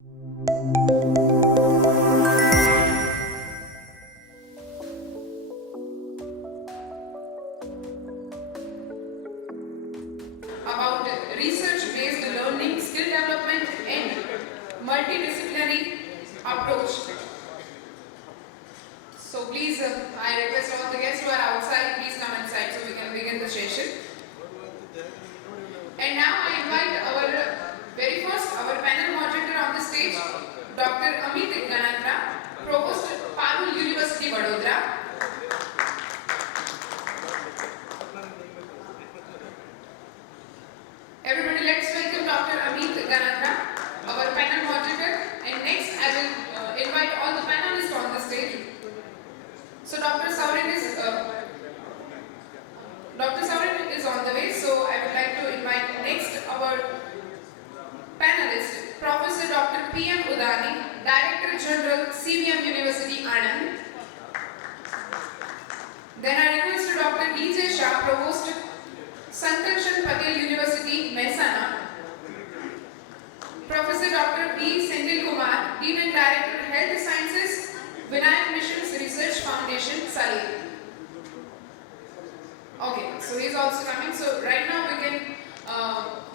About research-based learning, skill development and multidisciplinary approach. So please, I request all the guests who are outside, please come inside so we can begin the session. And now I invite our very first, our panel moderator on the stage, Dr. Amit Ganatra, Provost, Parul University, Vadodara. Everybody, let's welcome Dr. Amit Ganatra, our panel moderator. And next, I will invite all the panelists on the stage. So Dr. Saurin is on the way. So I would like to invite next our panelist, Professor Dr. P.M. Udani, Director General, CVM University, Anand. Then I request Dr. D.J. Shah, Provost, Sankalchand Patel University, Mehsana. Professor Dr. B. Sendilkumar, Dean and Director, Health Sciences, VinayakaMissions Research Foundation, Salem. Okay, so he is also coming. So right now we can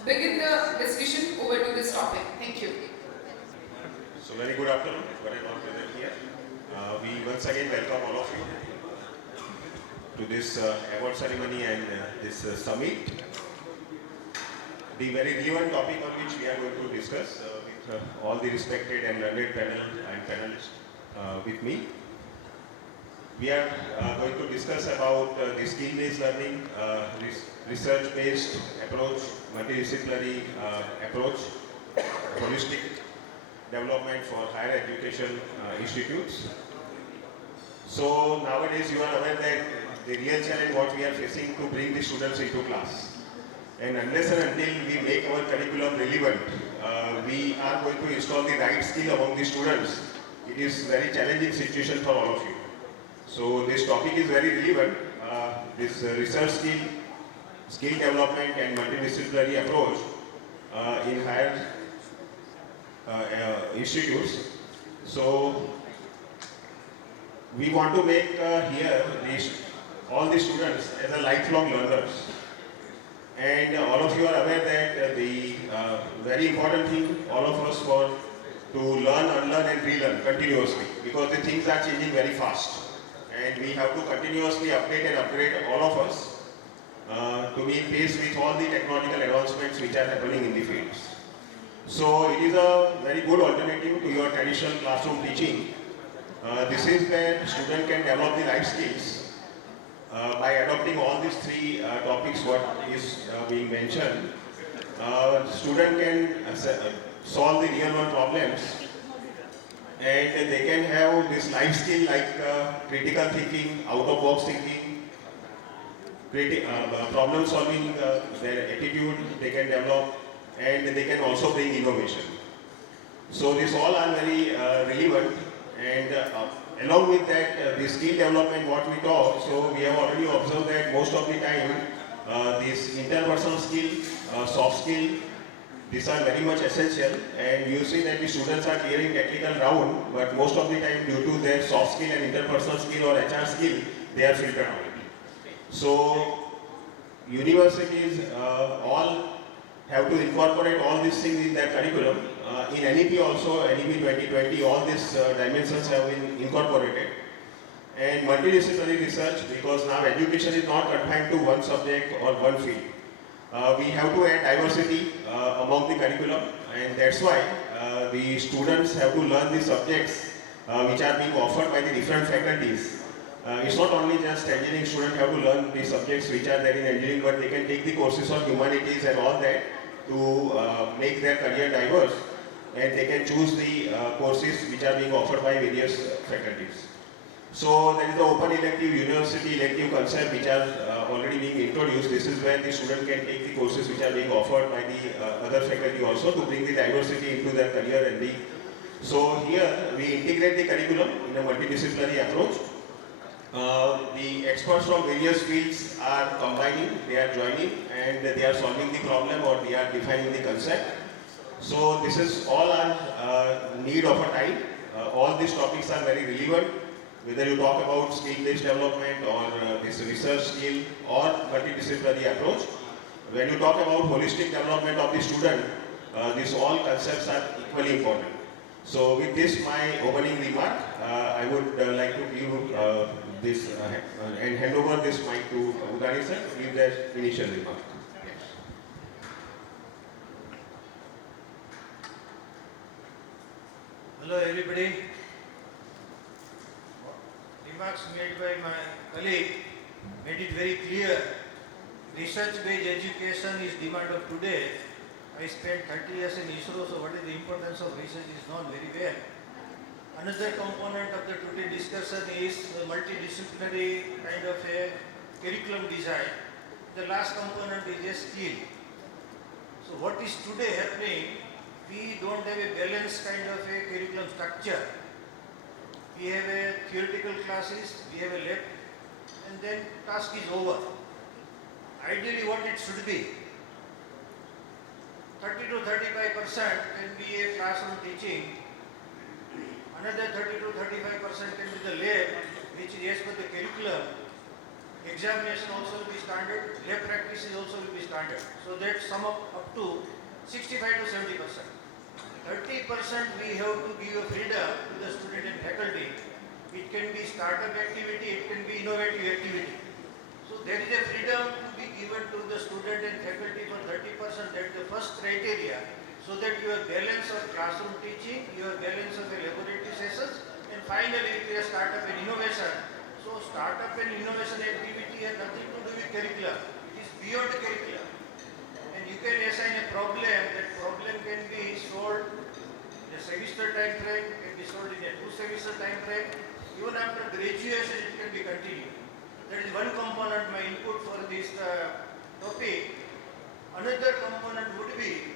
begin the discussion over to this topic. Thank you. So very good afternoon. Very well present here. We once again welcome all of you to this award ceremony and this summit. The very relevant topic on which we are going to discuss with all the respected and learned panel and panelists with me. We are going to discuss about the skill-based learning, research-based approach, multidisciplinary approach, holistic development for higher education institutes. So nowadays you are aware that the real challenge what we are facing to bring the students into class. And unless and until we make our curriculum relevant, we are going to install the right skill among the students. It is very challenging situation for all of you. So this topic is very relevant. This research skill development and multidisciplinary approach in higher institutes. So we want to make here all the students as a lifelong learners. And all of you are aware that the very important thing all of us for to learn, unlearn and relearn continuously, because the things are changing very fast. And we have to continuously update and upgrade all of us to be faced with all the technological advancements which are happening in the fields. So it is a very good alternative to your traditional classroom teaching. This is where student can develop the life skills by adopting all these three topics what is being mentioned. Student can solve the real world problems, and they can have this life skill like critical thinking, out of box thinking, problem solving, their attitude they can develop, and they can also bring innovation. So these all are very relevant, and along with that the skill development what we talk, so we have already observed that most of the time this interpersonal skill, soft skill, these are very much essential, and you see that the students are clearing technical round, but most of the time due to their soft skill and interpersonal skill or HR skill, they are filtered out. So universities all have to incorporate all these things in their curriculum. In NEP also, NEP 2020, all these dimensions have been incorporated. And multidisciplinary research, because now education is not confined to one subject or one field. We have to add diversity among the curriculum, and that's why the students have to learn the subjects which are being offered by the different faculties. It's not only just engineering students have to learn the subjects which are there in engineering, but they can take the courses of humanities and all that to make their career diverse, and they can choose the courses which are being offered by various faculties. So there is the open elective, university elective concept which are already being introduced. This is where the student can take the courses which are being offered by the other faculty also to bring the diversity into their career. And so here we integrate the curriculum in a multidisciplinary approach. The experts from various fields are combining, they are joining, and they are solving the problem or they are defining the concept. So this is all are need of a time. All these topics are very relevant, whether you talk about skill-based development or this research skill or multidisciplinary approach. When you talk about holistic development of the student, these all concepts are equally important. So with this, my opening remark, I would like to give this and hand over this mic to Udani sir to give their initial remark. Hello everybody. Remarks made by my colleague made it very clear. Research-based education is demand of today. I spent 30 years in ISRO, so what is the importance of research is known very well. Another component of the today discussion is multidisciplinary kind of a curriculum design. The last component is a skill. So what is today happening, we don't have a balanced kind of a curriculum structure. We have a theoretical classes, we have a lab, and then task is over. Ideally what it should be, 30 to 35% can be a classroom teaching, another 30 to 35% can be the lab, which is as per the curriculum. Examination also will be standard, lab practices also will be standard. So that sum up to 65 to 70%. 30% we have to give a freedom to the student and faculty. It can be startup activity, it can be innovative activity. So there is a freedom to be given to the student and faculty for 30%. That is the first criteria. So that you have balance of classroom teaching, you have balance of the laboratory sessions, and finally you have startup and innovation. So startup and innovation activity has nothing to do with curriculum. It is beyond the curriculum. And you can assign a problem. That problem can be solved in a semester time frame, can be solved in a 2-semester time frame. Even after graduation, it can be continued. That is one component, my input for this topic. Another component would be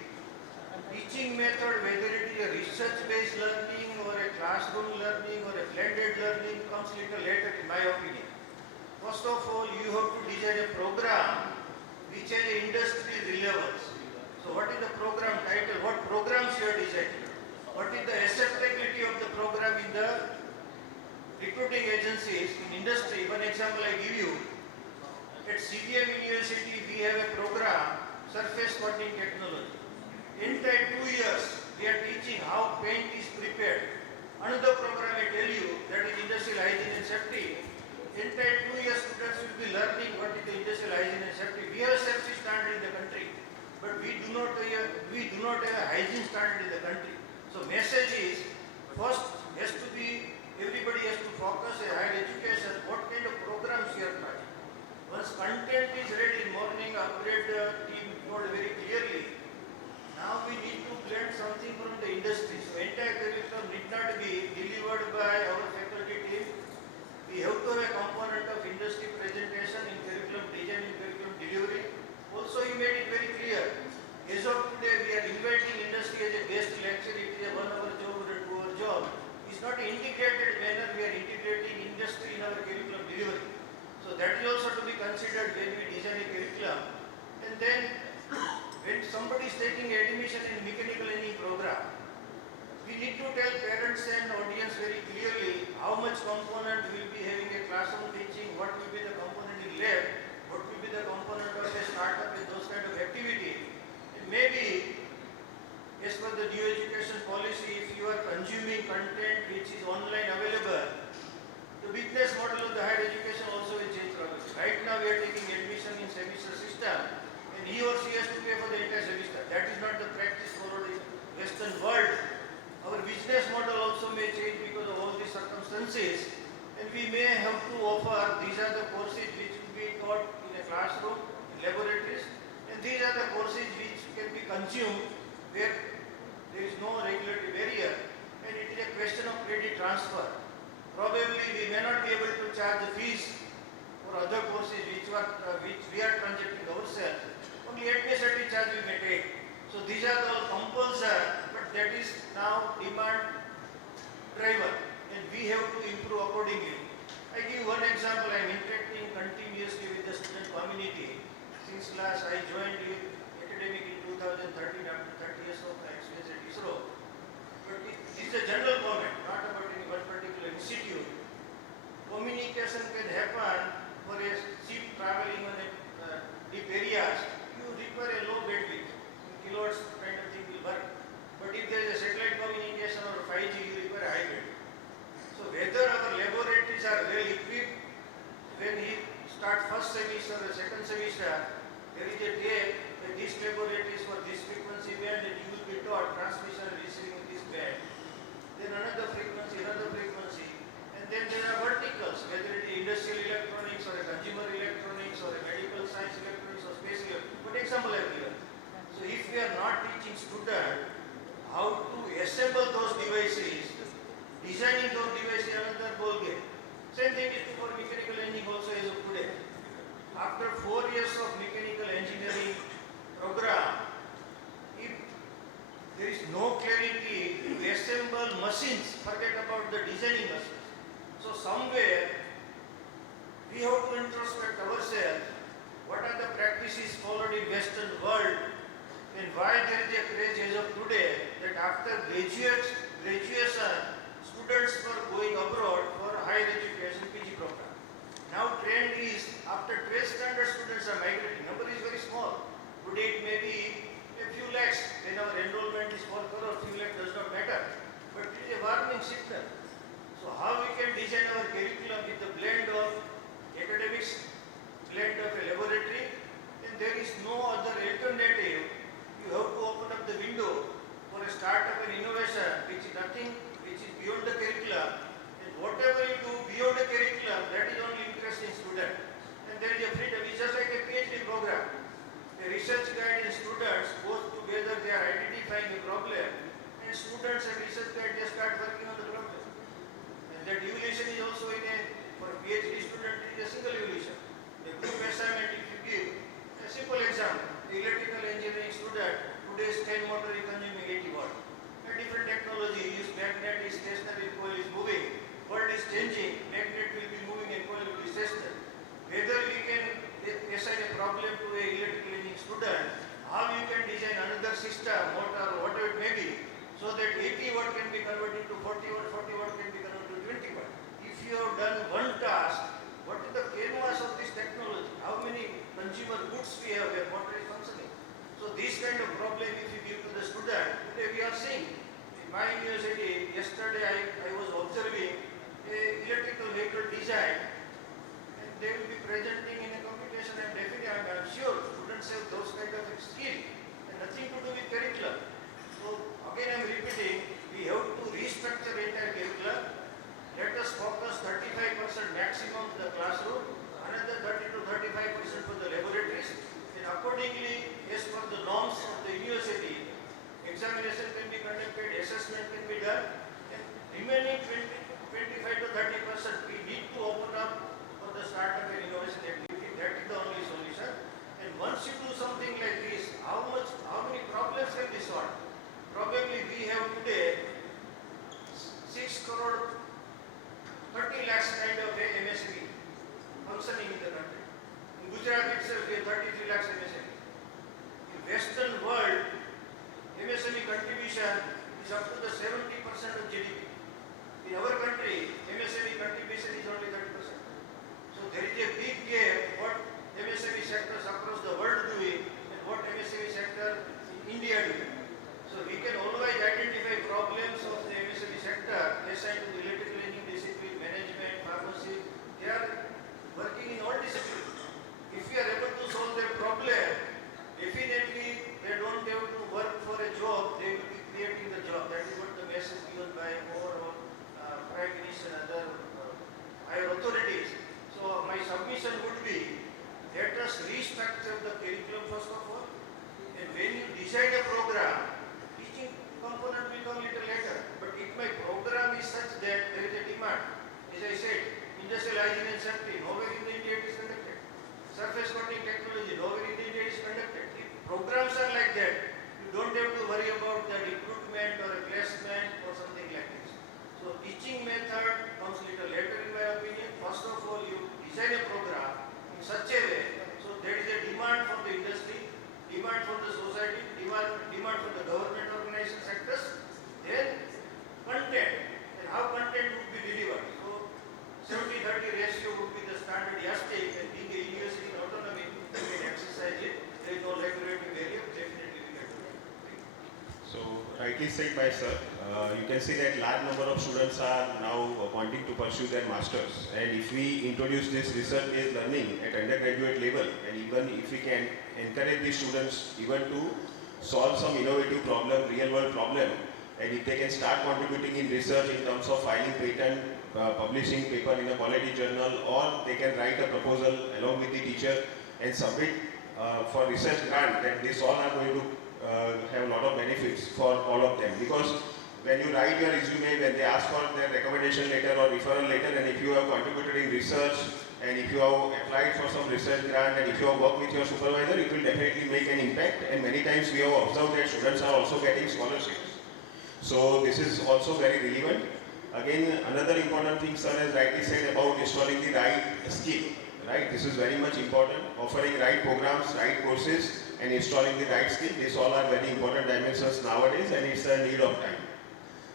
teaching method, whether it is a research-based learning or a classroom learning or a blended learning, comes little later in my opinion. First of all, you have to design a program which has industry relevance. So what is the program title? What programs you are designing? What is the acceptability of the program in the recruiting agencies, in industry? One example I give you. At CBM University, we have a program, Surface Coating Technology. Entire 2 years, we are teaching how paint is prepared. Another program I tell you, that is Industrial Hygiene and Safety. Entire 2 years, students will be learning what is the industrial hygiene and safety. We have a safety standard in the country, but we do not have a hygiene standard in the country. So message is, first has to be, everybody has to focus on higher education, what kind of programs you are planning. Once content is ready, morning upgrade team told very clearly, now we need to blend something from the industry. So entire curriculum need not be delivered by our faculty team. We have to have a component of industry presentation in curriculum design and curriculum delivery. Also you made it very clear. As of today we are inviting industry as a guest lecturer. It is a 1 hour job or a 2 hour job. It's not an integrated manner. We are integrating industry in our curriculum delivery. So that is also to be considered when we design a curriculum. And then when somebody is taking admission in mechanical engineering program, we need to tell parents and audience very clearly how much component will be having a classroom teaching, what will be the component in lab, what will be the component of a startup and those kind of activity. And maybe as per the new education policy, if you are consuming content which is online available, the business model of the higher education also will change probably. Right now we are taking admission in semester system, and he or she has to pay for the entire semester. That is not the practice followed in Western world. Our business model also may change because of all these circumstances, and we may have to offer, these are the courses which will be taught in a classroom, in laboratories, and these are the courses which can be consumed where there is no regulatory barrier, and it is a question of credit transfer. Probably we may not be able to charge the fees for other courses which we are transacting ourselves. Only administrative charge we may take. So these are all compulsory, but that is now demand driven, and we have to improve accordingly. I give one example. I am interacting continuously with the student community. Since last I joined academic in 2013 after 30 years of experience at ISRO. But this is a semester, second semester, there is a day that these laboratories for this frequency band and you will be taught transmission and receiving this band. Then another frequency, and then there are verticals, whether it is industrial electronics or a consumer electronics or a medical science electronics or space electronics. What example I have given. So if we are not teaching students how to assemble those devices, designing those devices is another ball game. Same thing is true for mechanical engineering also as of today. After 4 years of mechanical engineering program, if there is no clarity to assemble machines, forget about the designing machines. So somewhere we have to introspect ourselves. What are the practices followed in Western world, and why there is a craze as of today that after graduation students were going abroad for higher education PG program. Now trend is after 12th standard students are migrating. Number is very small. Today it may be a few lakhs. When our enrollment is 4 crore, few lakhs does not matter. But it is a warning signal. So how we can design our curriculum with the blend of academics, blend of a laboratory, and there is no other alternative. You have to open up the window for a startup and innovation which is nothing, which is beyond the curriculum. And whatever you do beyond the curriculum, that is only interesting student. And there is a freedom. It's just like a PhD program. The research guide and students both together they are identifying a problem, and students and research guide they start working on the problem. And that evaluation is also in a for PhD student it is a single evaluation. The group assignment if you give a simple example, the electrical engineering student today's 10 motor is consuming 80 watt. A different technology use magnet is stationary, coil is moving. World is changing, magnet will be moving and coil will be stationary. Whether we can assign a problem to a electrical engineering student, how you can design another system, motor or whatever it may be, so that 80 watt can be converted to 40 watt, 40 watt can be converted to 20 watt. If you have done one task, what is the canvas of this technology? How many consumer goods we have where motor is functioning? So this kind of problem if you give to the student, today we are seeing. In my university, yesterday I was observing a electrical vehicle design, and they will be presenting in a competition, and definitely I am sure students have those kind of skill and nothing to do with curriculum. So again I am repeating, we have to restructure the entire curriculum. Let us focus 35% maximum to the classroom, another 30 to 35% for the laboratories, and accordingly, as per the norms of the university, examination can be conducted, assessment can be done, and remaining 25 to 30% we need to open up for the startup and innovation activity. That is the only solution. And once you do something like this, how many problems can be solved? Probably we have today 6 crore 30 lakhs kind of a MSME functioning in the country. In Gujarat itself, we have 33 lakhs MSME. In Western world, MSME contribution is up to the 70% of GDP. In our country, MSME contribution is only 30%. So there is a big gap what MSME sectors across the world doing and what MSME sector in India doing. So we can always identify problems of the MSME sector assigned to the electrical engineering discipline, management, pharmacy. They are working in all disciplines. If we are able to solve their problem, definitely they don't have to work for a job, they will be creating the job. That is what the message given by overall Prime Minister and other higher authorities. So my submission would be, let us restructure the curriculum first of all. And when you design a program, teaching component will come little later. But if my program is such that there is a demand, as I said, industrial hygiene and safety, nowhere in India it is conducted. Surface coating technology, nowhere in India it is conducted. If programs are like that, you don't have to worry about the recruitment or a placement or something like this. So teaching method comes little later in my opinion. First of all, you design a program in such a way so there is a demand from the industry, demand from the society, demand from the government organization sectors, then content and how content would be delivered. So 70-30 ratio would be the standard yardstick, and being a university in autonomy, we can exercise it. There is no regulating barrier, definitely we can do it. rightly said by sir, you can see that large number of students are now wanting to pursue their masters, and if we introduce this research-based learning at undergraduate level, and even if we can encourage the students even to solve some innovative problem, real-world problem, and if they can start contributing in research in terms of filing patent, publishing paper in a quality journal, or they can write a proposal along with the teacher and submit for research grant, then this all are going to have a lot of benefits for all of them. Because when you write your resume, when they ask for their recommendation letter or referral letter, and if you have contributed in research, and if you have applied for some research grant, and if you have worked with your supervisor, it will definitely make an impact. And many times we have observed that students are also getting scholarships. So this is also very relevant. Again, another important thing sir has rightly said about installing the right skill. Right, this is very much important. Offering right programs, right courses, and installing the right skill. These all are very important dimensions nowadays, and it's a need of time.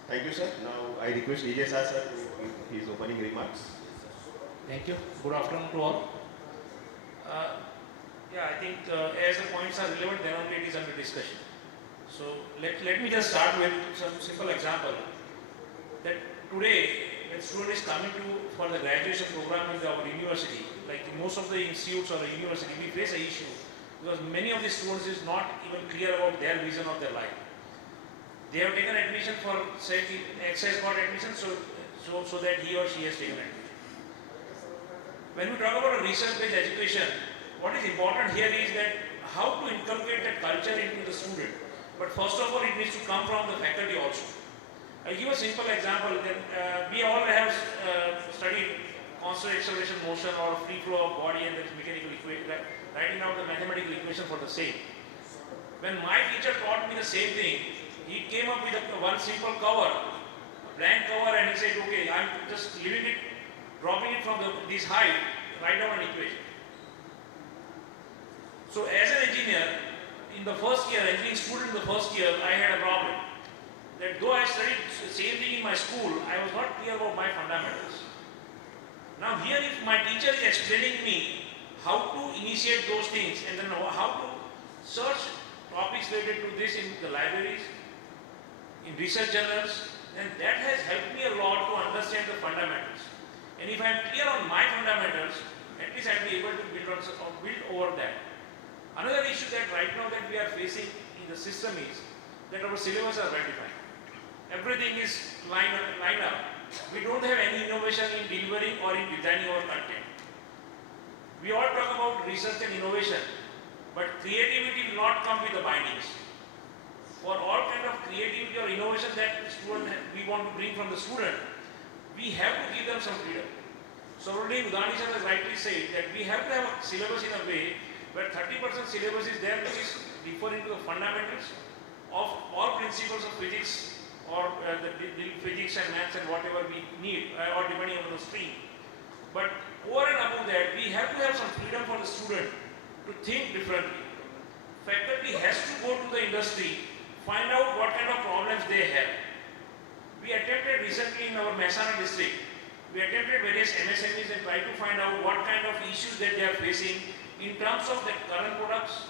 Thank you, sir. Now I request DJ Shah sir to give his opening remarks. Thank you. Good afternoon to all. Yeah, I think as the points are relevant, then only it is under discussion. So let me just start with some simple example. That today, when student is coming for the graduation program in our university, like most of the institutes or the university, we face an issue because many of the students is not even clear about their vision of their life. They have taken admission for, say, X has got admission, so that he or she has taken admission. When we talk about a research-based education, what is important here is that how to inculcate that culture into the student. But first of all, it needs to come from the faculty also. I'll give a simple example. That we all have studied constant acceleration motion or free flow of body and the mechanical equation, writing out the mathematical equation for the same. When my teacher taught me the same thing, he came up with one simple cover, a blank cover, and he said, okay, I'm just leaving it, dropping it from this height, write down an equation. So as an engineer, in the first year, engineering student in the first year, I had a problem. That though I studied the same thing in my school, I was not clear about my fundamentals. Now here if my teacher is explaining me how to initiate those things and then how to search topics related to this in the libraries, in research journals, then that has helped me a lot to understand the fundamentals. And if I am clear on my fundamentals, at least I will be able to build over that. Another issue that right now that we are facing in the system is that our syllabus are well defined. Everything is lined up. We don't have any innovation in delivering or in designing our content. We all talk about research and innovation, but creativity will not come with the bindings. For all kind of creativity or innovation that we want to bring from the student, we have to give them some freedom. So already Udani sir has rightly said that we have to have a syllabus in a way where 30% syllabus is there which is referring to the fundamentals of all principles of physics or the physics and maths and whatever we need or depending on the stream. But over and above that, we have to have some freedom for the student to think differently. Faculty has to go to the industry, find out what kind of problems they have. We attempted recently in our Mehsana district, we attempted various MSMEs and tried to find out what kind of issues that they are facing in terms of the current products,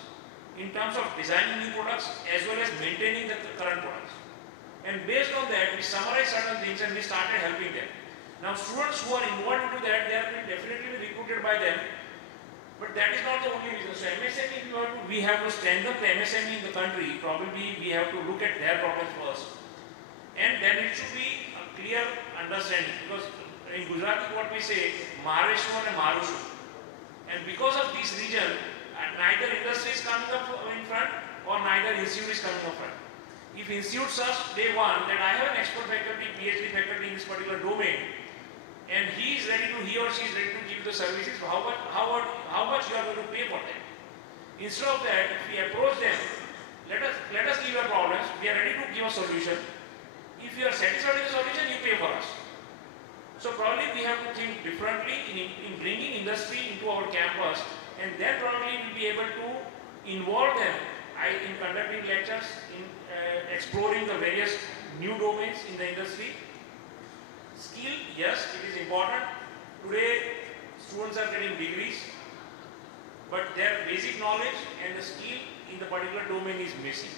in terms of designing new products as well as maintaining the current products. And based on that, we summarized certain things and we started helping them. Now students who are involved into that, they have been definitely recruited by them, but that is not the only reason. So MSME, we have to strengthen the MSME in the country. Probably we have to look at their problems first. And then it should be a clear understanding, because in Gujarat what we say, Mahareshu and Marushu. And because of this region, neither industry is coming up in front or neither institute is coming up front. If institute search day one that I have an expert faculty, PhD faculty in this particular domain, and he or she is ready to give the services, how much you are going to pay for them? Instead of that, if we approach them, let us give your problems, we are ready to give a solution. If you are satisfied with the solution, you pay for us. So probably we have to think differently in bringing industry into our campus, and then probably we will be able to involve them in conducting lectures, in exploring the various new domains in the industry. Skill, yes, it is important. Today, students are getting degrees, but their basic knowledge and the skill in the particular domain is missing.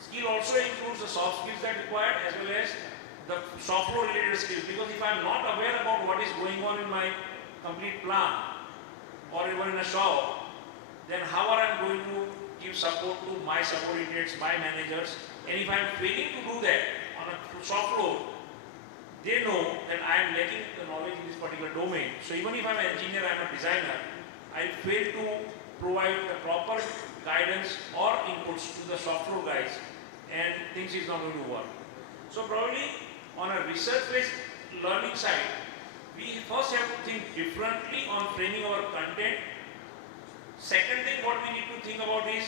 Skill also includes the soft skills that required as well as the soft floor related skills, because if I am not aware about what is going on in my complete plan or even in a shop, then how are I going to give support to my subordinates, my managers? And if I am failing to do that on a shop floor, they know that I am lacking the knowledge in this particular domain. So even if I am an engineer, I am a designer, I fail to provide the proper guidance or inputs to the shop floor guys, and things is not going to work. So probably on a research-based learning side, we first have to think differently on framing our content. Second thing what we need to think about is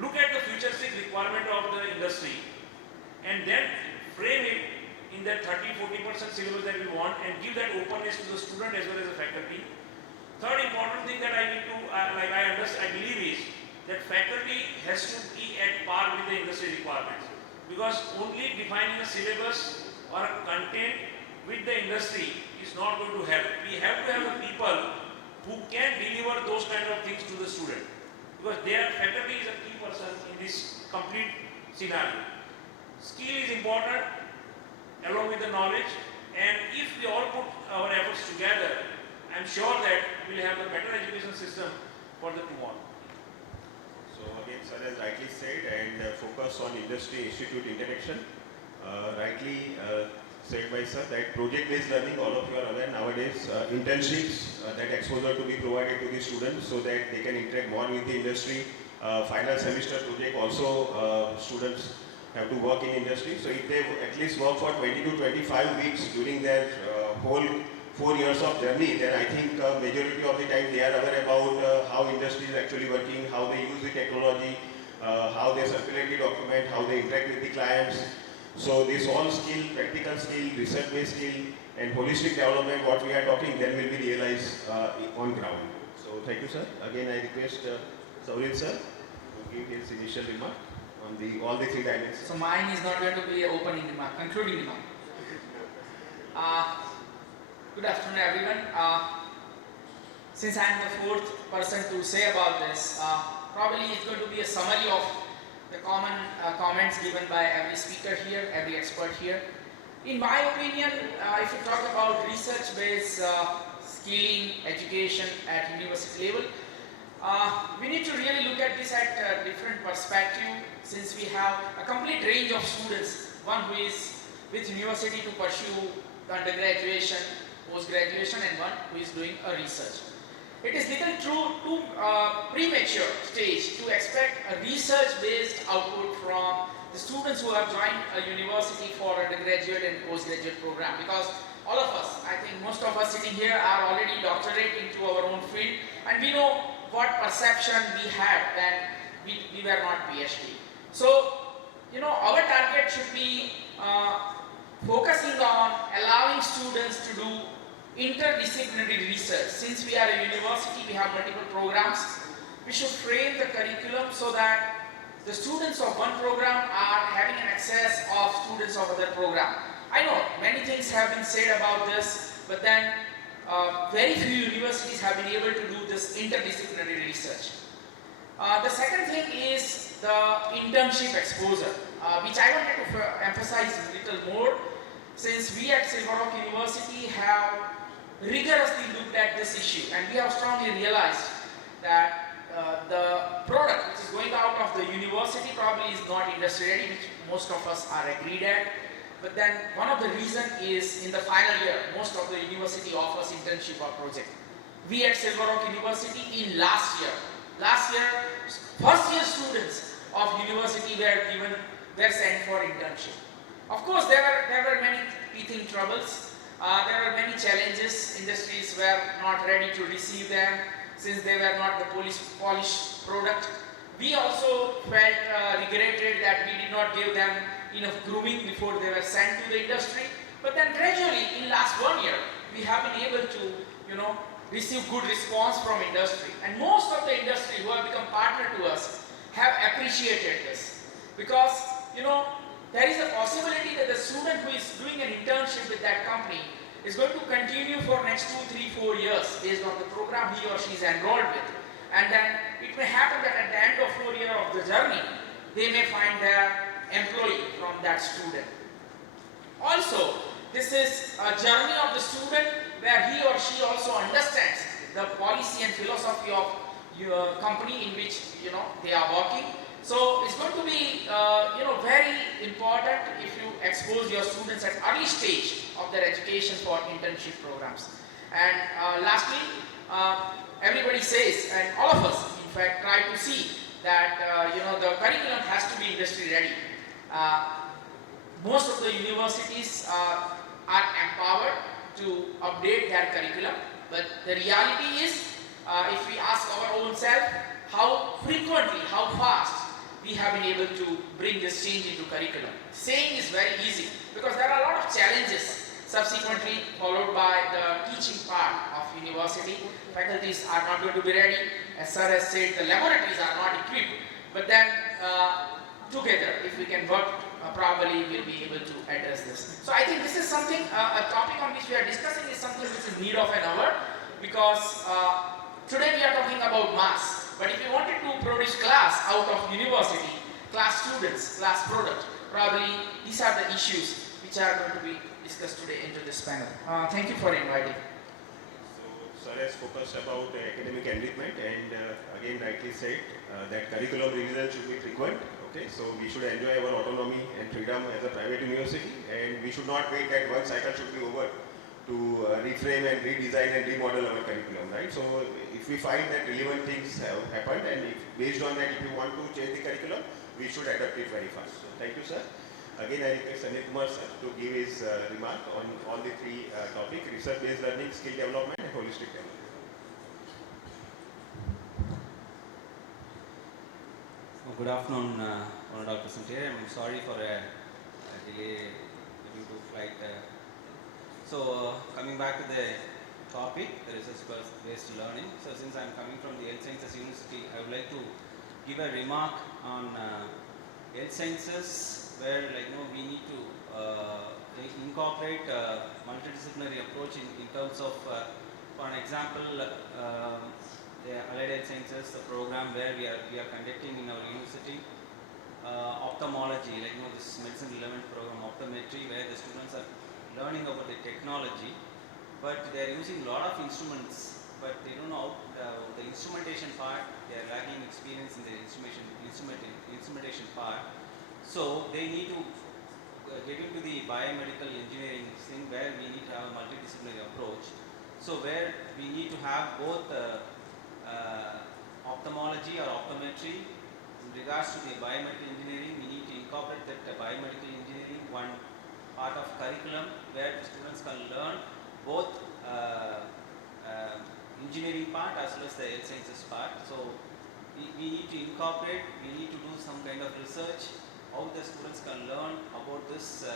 look at the futuristic requirement of the industry and then frame it in that 30-40% syllabus that we want and give that openness to the student as well as the faculty. Third important thing that I need to, I believe is that faculty has to be at par with the industry requirements, because only defining a syllabus or a content with the industry is not going to help. We have to have the people who can deliver those kind of things to the student, because their faculty is a key person in this complete scenario. Skill is important along with the knowledge, and if we all put our efforts together, I'm sure that we'll have a better education system for the tomorrow. So again, sir has rightly said, and focus on industry-institute interaction. Rightly said by sir that project-based learning, all of you are aware nowadays, internships, that exposure to be provided to the students so that they can interact more with the industry. Final semester project also, students have to work in industry. So if they at least work for 20 to 25 weeks during their whole 4 years of journey, then I think majority of the time they are aware about how industry is actually working, how they use the technology, how they circulate the document, how they interact with the clients. So this all skill, practical skill, research-based skill and holistic development, what we are talking, then will be realized on ground. So thank you, sir. Again, I request Saurin sir to give his initial remark on all the 3 dimensions. So mine is not going to be an opening remark, concluding remark. Good afternoon, everyone. Since I am the 4th person to say about this, probably it's going to be a summary of the common comments given by every speaker here, every expert here. In my opinion, if you talk about research-based skilling, education at university level, we need to really look at this at a different perspective, since we have a complete range of students, one who is with university to pursue undergraduation, post-graduation, and one who is doing a research. It is little too premature stage to expect a research-based output from the students who have joined a university for undergraduate and postgraduate program, because all of us, I think most of us sitting here are already doctorate into our own field, and we know what perception we had when we were not PhD. So, our target should be focusing on allowing students to do interdisciplinary research. Since we are a university, we have multiple programs. We should frame the curriculum so that the students of one program are having an access of students of other program. I know many things have been said about this, but then very few universities have been able to do this interdisciplinary research. The second thing is the internship exposure, which I wanted to emphasize a little more, since we at Silver Rock University have rigorously looked at this issue, and we have strongly realized that the product which is going out of the university probably is not industry ready, which most of us are agreed at. But then one of the reasons is in the final year, most of the university offers internship or project. We at Silver Rock University in last year, first year students of university were sent for internship. Of course, there were many teething troubles. There were many challenges. Industries were not ready to receive them since they were not the polished product. We also felt regretted that we did not give them enough grooming before they were sent to the industry. But then gradually, in last 1 year, we have been able to, receive good response from industry. And most of the industry who have become partner to us have appreciated this. Because, there is a possibility that the student who is doing an internship with that company is going to continue for next 2, 3, 4 years based on the program he or she is enrolled with. And then it may happen that at the end of 4 years of the journey, they may find their employee from that student. Also, this is a journey of the student where he or she also understands the policy and philosophy of your company in which they are working. So it's going to be very important if you expose your students at early stage of their education for internship programs. And lastly, everybody says, and all of us in fact try to see that the curriculum has to be industry ready. Most of the universities are empowered to update their curriculum, but the reality is, if we ask our own self, how frequently, how fast we have been able to bring this change into curriculum. Saying is very easy because there are a lot of challenges subsequently followed by the teaching part of university. Faculties are not going to be ready. As Sir has said, the laboratories are not equipped. But then together, if we can work properly, we'll be able to address this. So I think this is something, a topic on which we are discussing is something which is need of an hour, because today we are talking about mass. But if you wanted to produce class out of university, class students, class product, probably these are the issues which are going to be discussed today into this panel. Thank you for inviting. So, Sir has focused about academic enrichment, and again rightly said that curriculum revision should be frequent. Okay, so we should enjoy our autonomy and freedom as a private university, and we should not wait that one cycle should be over to reframe and redesign and remodel our curriculum, right? So if we find that relevant things have happened, and if, based on that, if you want to change the curriculum, we should adapt it very fast. So thank you, sir. Again, I request Sendilkumar sir to give his remark on all the three topics: research-based learning, skill development, and holistic development. Good afternoon, Honorable Presenter. I'm sorry for a delay due to flight. So, coming back to the topic, the research-based learning. So, since I'm coming from the Health Sciences University, I would like to give a remark on health sciences, where we need to incorporate multidisciplinary approach in terms of, for an example, the Allied Health Sciences, the program where we are conducting in our university, ophthalmology, this medicine relevant program, optometry, where the students are learning about the technology, but they are using a lot of instruments, but they don't know the instrumentation part. They are lacking experience in the instrumentation part. So they need to get into the biomedical engineering thing, where we need to have a multidisciplinary approach. So where we need to have both ophthalmology or optometry. In regards to the biomedical engineering, we need to incorporate that biomedical engineering one part of curriculum, where the students can learn both engineering part as well as the health sciences part. So we need to incorporate, we need to do some kind of research, how the students can learn about this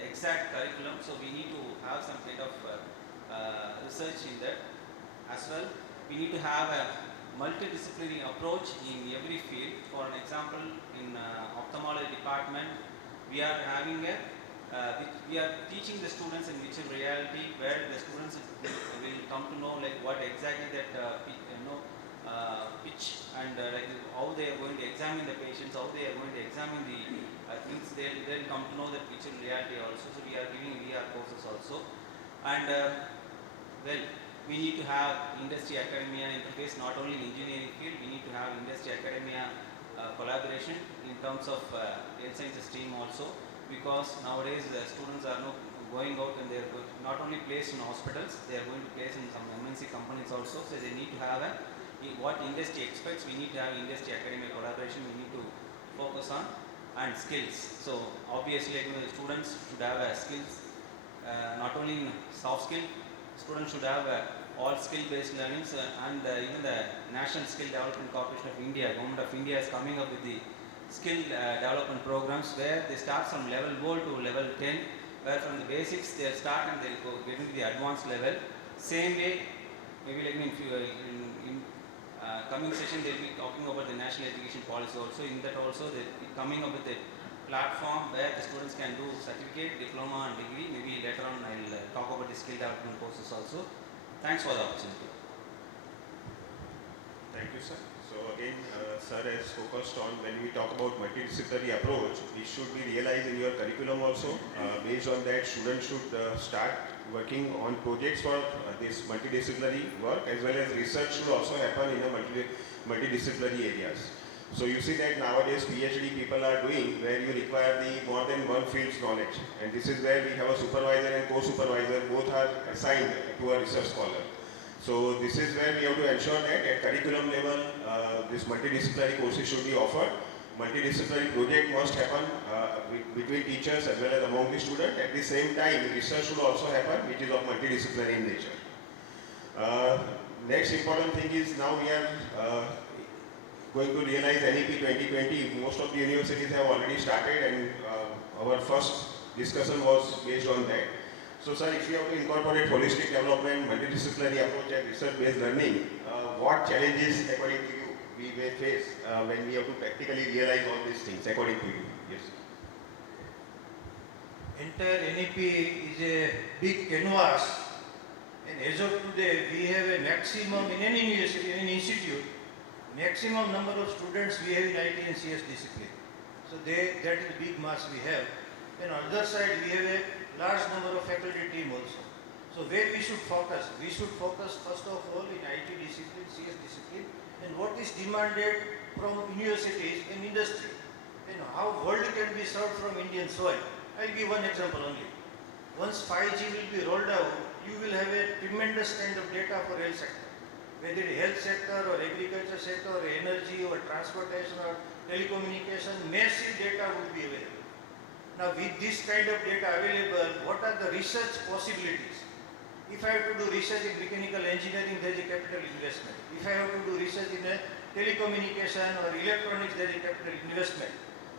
exact curriculum. So we need to have some kind of research in that as well. We need to have a multidisciplinary approach in every field. For an example, in ophthalmology department, we are having we are teaching the students in virtual reality, where the students will come to know what exactly that pitch, and how they are going to examine the patients, how they are going to examine the things. They'll come to know that virtual reality also. So we are giving VR courses also, and we need to have industry academia interface, not only in engineering field. We need to have industry academia collaboration in terms of health sciences stream also, because nowadays students are not going out and they are not only placed in hospitals, they are going to place in some MNC companies also. So they need to have what industry expects. We need to have industry academia collaboration. We need to focus on and skills. So obviously, the students should have skills, not only in soft skill. Students should have all skill-based learnings, and even the National Skill Development Corporation of India, Government of India, is coming up with the skill development programs, where they start from level 4 to level 10, where from the basics they'll start and they'll go get into the advanced level. Same way, maybe in coming session they'll be talking about the national education policy also. In that also they'll be coming up with a platform where the students can do certificate, diploma and degree. Maybe later on I'll talk about the skill development courses also. Thanks for the opportunity. Thank you, sir. So again, sir has focused on when we talk about multidisciplinary approach, it should be realized in your curriculum also. Based on that, students should start working on projects for this multidisciplinary work, as well as research should also happen in a multidisciplinary areas. So you see that nowadays PhD people are doing where you require the more than one field's knowledge, and this is where we have a supervisor and co-supervisor, both are assigned to a research scholar. So this is where we have to ensure that at curriculum level, this multidisciplinary courses should be offered. Multidisciplinary project must happen between teachers as well as among the students. At the same time, research should also happen, which is of multidisciplinary in nature. Next important thing is now we are going to realize NEP 2020. Most of the universities have already started, and our first discussion was based on that. So sir, if you have to incorporate holistic development, multidisciplinary approach and research-based learning, what challenges according to you we may face when we have to practically realize all these things according to you? Yes. Entire NEP is a big canvas, and as of today we have a maximum in any university, in any institute, maximum number of students we have in IT and CS discipline. So that is the big mass we have. And on the other side we have a large number of faculty team also. So where we should focus? We should focus first of all in IT discipline, CS discipline, and what is demanded from universities and industry, and how world can be served from Indian soil. I'll give one example only. Once 5G will be rolled out, you will have a tremendous kind of data for health sector. Whether it health sector or agriculture sector or energy or transportation or telecommunication, massive data would be available. Now with this kind of data available, what are the research possibilities? If I have to do research in mechanical engineering, there is a capital investment. If I have to do research in a telecommunication or electronics, there is a capital investment.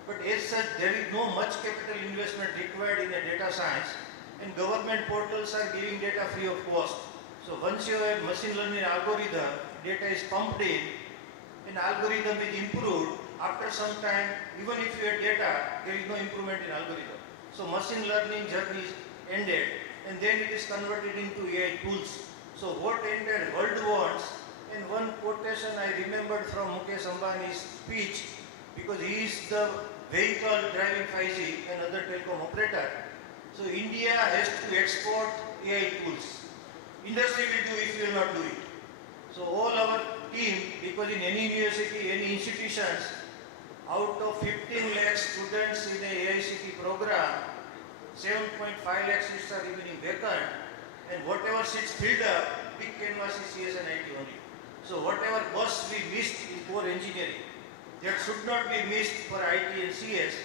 But as such, there is no much capital investment required in a data science, and government portals are giving data free of cost. So once you have machine learning algorithm, data is pumped in, and algorithm is improved. After some time, even if you have data, there is no improvement in algorithm. So machine learning journey is ended, and then it is converted into AI tools. So what entire world wants, and one quotation I remembered from Mukesh Ambani's speech, because he is the vehicle driving 5G and other telecom operator. So India has to export AI tools. Industry will do if you will not do it. So all our team, because in any university, any institutions, out of 15 lakh students in a AICT program, 7.5 lakh seats are remaining vacant, and whatever seats filled up, big canvas is CS and IT only. So whatever bus we missed in core engineering, that should not be missed for IT and CS.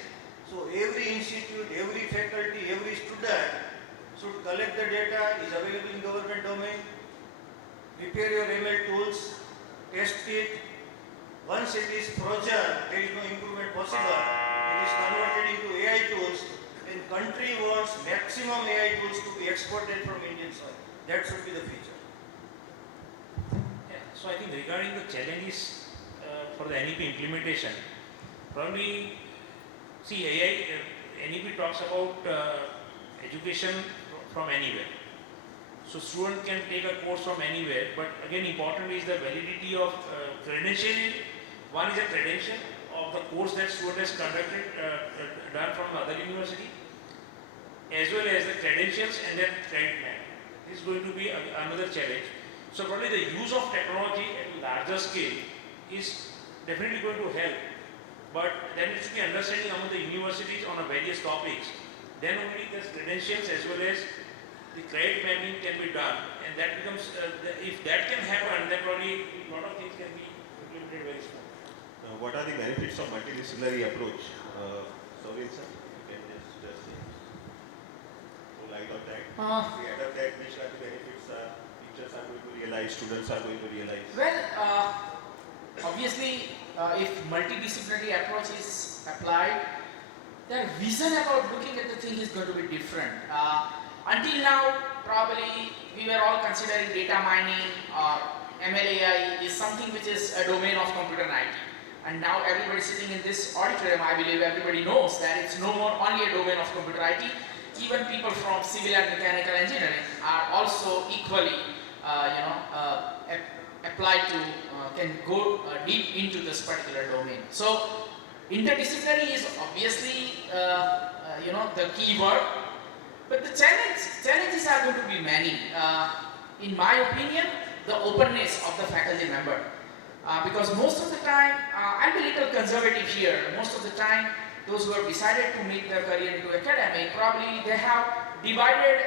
So every institute, every faculty, every student should collect the data, is available in government domain, prepare your ML tools, test it. Once it is frozen, there is no improvement possible. It is converted into AI tools, and country wants maximum AI tools to be exported from Indian soil. That should be the feature. Yeah, so I think regarding the challenges for the NEP implementation, probably see NEP talks about education from anywhere. So student can take a course from anywhere, but again important is the validity of credentialing. One is a credential of the course that student has conducted, done from other university, as well as the credentials and then credit map. This is going to be another challenge. So probably the use of technology at a larger scale is definitely going to help, but there needs to be understanding among the universities on various topics. Then only the credentials as well as the credit mapping can be done, and that becomes, if that can happen, then probably a lot of things can be implemented very soon. What are the benefits of multidisciplinary approach? Saurin sir, you can just throw light on that. If we adopt that, which are the benefits teachers are going to realize, students are going to realize? Well, obviously, if multidisciplinary approach is applied, their vision about looking at the thing is going to be different. Until now, probably we were all considering data mining or MLAI is something which is a domain of computer and IT. And now everybody sitting in this auditorium, I believe everybody knows that it's no more only a domain of computer IT. Even people from civil and mechanical engineering are also equally apply to, can go deep into this particular domain. So interdisciplinary is obviously the key word, but the challenges are going to be many. In my opinion, the openness of the faculty member. Because most of the time, I'll be a little conservative here, most of the time those who have decided to make their career into academic, probably they have divided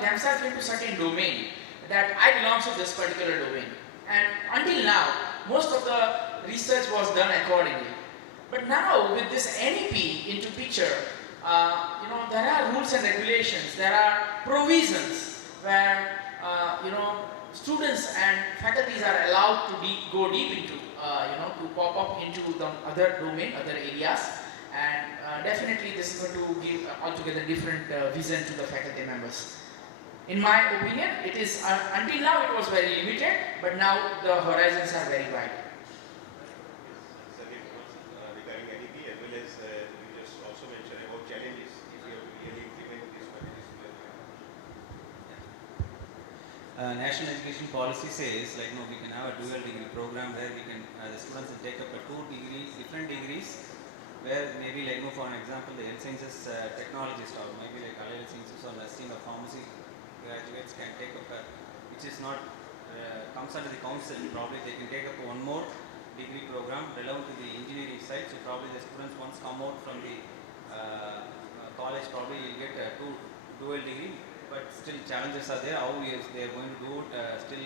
themselves into certain domain, that I belong to this particular domain. And until now, most of the research was done accordingly. But now with this NEP into picture, there are rules and regulations, there are provisions where students and faculties are allowed to go deep into, to pop up into the other domain, other areas, and definitely this is going to give altogether different vision to the faculty members. In my opinion, it is until now it was very limited, but now the horizons are very wide. Regarding NEP, as well as you just also mentioned about challenges if you have to really implement this National education policy says we can have a dual degree program where we can the students will take up a 2 degrees, different degrees, where maybe for an example the health sciences technologist, or maybe allied sciences or nursing or pharmacy graduates can take up which is not comes under the council. Probably they can take up one more degree program relevant to the engineering side. So probably the students once come out from the college, probably will get a dual degree. But still challenges are there. How they are going to do it? Still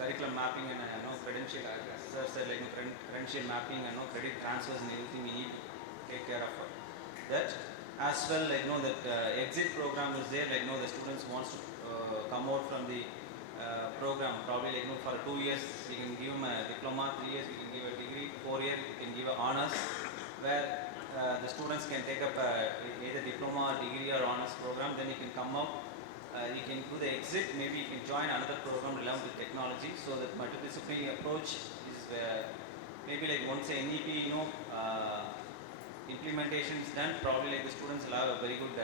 curriculum mapping and credential, credential mapping and credit transfers and everything we need to take care of that. As well, that exit program is there. The students wants to come out from the program. Probably for 2 years we can give them a diploma, 3 years we can give a degree, 4 years we can give a honors, where the students can take up either diploma, degree or honors program. Then you can come out, you can do the exit, maybe you can join another program relevant with technology. So that multidisciplinary approach is maybe once a NEP implementation is done, probably the students will have a very good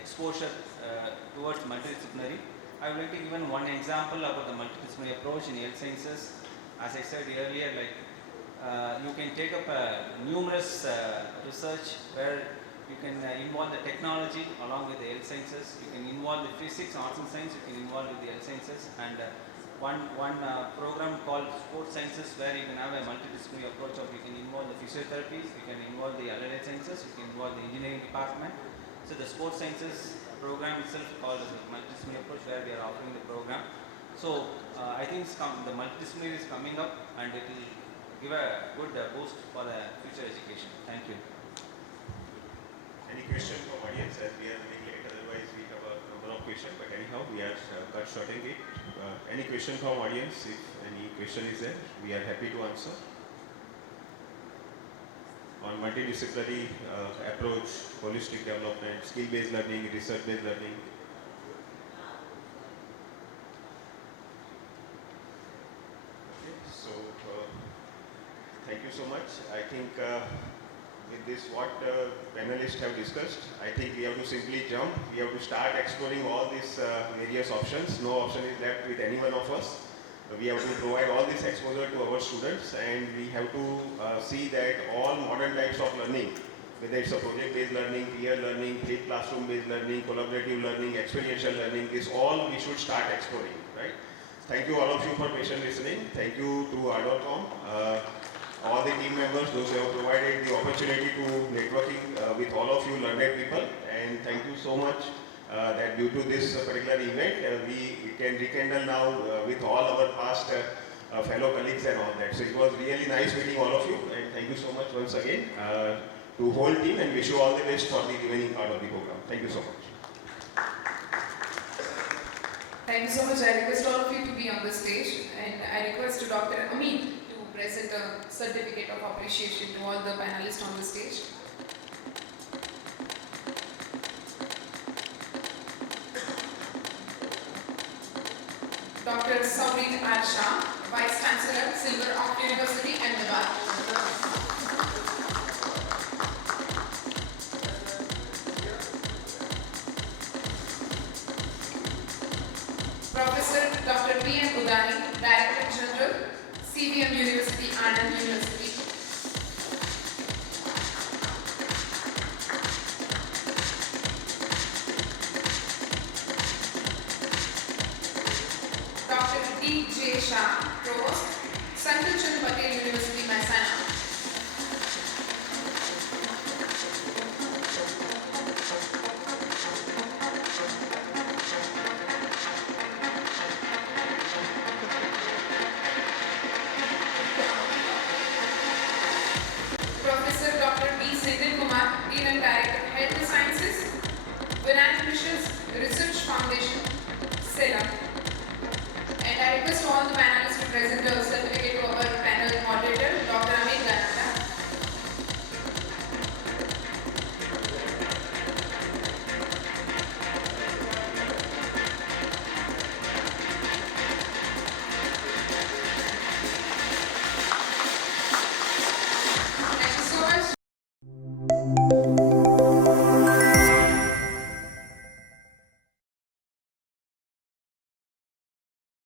exposure towards multidisciplinary. I would like to give one example about the multidisciplinary approach in health sciences. As I said earlier, you can take up numerous research where you can involve the technology along with the health sciences. You can involve the physics, arts and science. You can involve with the health sciences, and one program called sports sciences, where you can have a multidisciplinary approach of you can involve the physiotherapies, you can involve the allied sciences, you can involve the engineering department. So the sports sciences program itself called as a multidisciplinary approach, where we are offering the program. So I think the multidisciplinary is coming up, and it will give a good boost for the future education. Thank you. Any question from audience? As we are running late, otherwise we have a number of questions. But anyhow, we are cut short in it. Any question from audience? If any question is there, we are happy to answer. On multidisciplinary approach, holistic development, skill-based learning, research-based learning. Okay, so thank you so much. I think with this what panelists have discussed, I think we have to simply jump. We have to start exploring all these various options. No option is left with any one of us. We have to provide all this exposure to our students, and we have to see that all modern types of learning, whether it's a project-based learning, peer learning, flipped classroom-based learning, collaborative learning, experiential learning, this all we should start exploring, right? Thank you all of you for patient listening. Thank you to ArdorComm, all the team members, those who have provided the opportunity to networking with all of you learned people, and thank you so much that due to this particular event, we can rekindle now with all our past fellow colleagues and all that. So it was really nice meeting all of you, and thank you so much once again to whole team, and wish you all the best for the remaining part of the program. Thank you so much. Thank you so much. I request all of you to be on the stage, and I request to Dr. Amit to present a certificate of appreciation to all the panelists on the stage. Dr. Saurin Shah, Vice Chancellor, Silver of University, Ahmedabad. Professor Dr. B.M. Udani, Director General, CBM University, Anand University. Dr. D.J. Shah, Provost, Sankalchand Patel University, Mehsana. Professor Dr. B. Sendilkumar, Dean and Director, Health Sciences, VinayakaMissions Research Foundation, Salem. And I request all the panelists to present themselves.